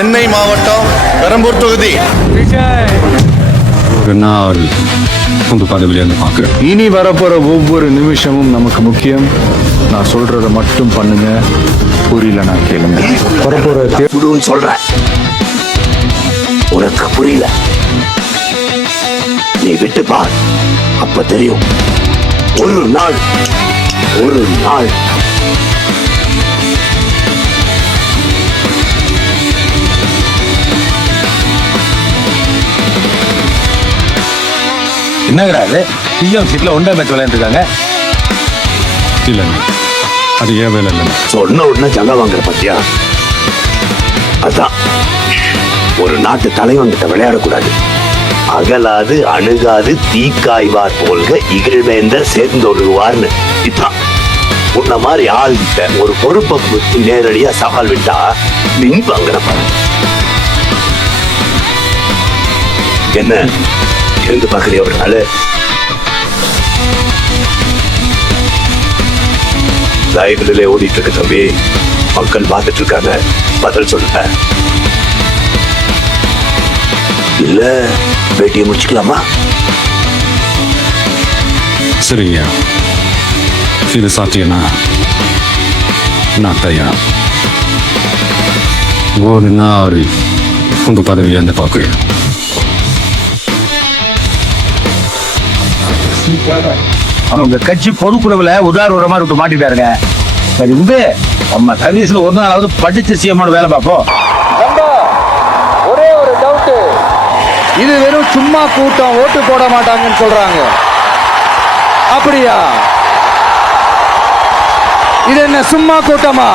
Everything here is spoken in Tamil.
சென்னை மாவட்டம் பெரம்பூர் தொகுதி. ஒரு நாள் புது பதவியிலேருந்து பார்க்குறேன். இனி வரப்போற ஒவ்வொரு நிமிஷமும் நமக்கு முக்கியம். நான் சொல்றத மட்டும் பண்ணுங்க, புரியல நான் கேளுங்க. வரப்போற சொல்றேன், உனக்கு புரியல, நீ விட்டு பார், அப்ப தெரியும். ஒரு நாள் என்னங்கடா அது பிஎம் சீட்ல ஒன்றரை மேட்ச் விளையாண்டுருக்காங்க. இல்லைங்க, அது ஏன் வேலை இல்லைங்க. சொன்ன உடனே ஜங்க வாங்குற பத்தியா? அதான் ஒரு நாட்டு தலைவன்கிட்ட விளையாடக்கூடாது. அகலாது அணுகாது தீக்காய்வார் போல்க இகழ்வேந்தர் சேர்ந்தொழுவார்னு. இதான் உன்ன மாதிரி ஆள்கிட்ட ஒரு பொறுப்பை குறித்து நேரடியா சவால் விட்டா மின் வாங்குற பாரு. என்ன இருந்து பாக்குறிய ஒரு நாள் லைவ்ல ஓடிட்டு இருக்கு தம்பி, மக்கள் பார்த்துட்டு இருக்காங்க, பதில் சொல்லுங்க. இல்ல பேட்டியை முடிச்சுக்கலாமா? சரிங்க, இது சாத்தியம்னா நான் தயார். ஒரு நாள் புது பதவியிலேருந்து பார்க்குறேன். அவங்க கட்சி பொதுக்குழுவுல உதாரணமா விட்டு மாட்டிட்டாருங்க. சரி உண்டு, நம்ம சர்வீஸ்ல ஒரு நாளாவது படிச்சு சிஎம்மோட வேலை பார்ப்போம். ஒரே ஒரு டவுட், இது வெறும் சும்மா கூட்டம், ஓட்டு போட மாட்டாங்கன்னு சொல்றாங்க, அப்படியா? இது என்ன சும்மா கூட்டமா?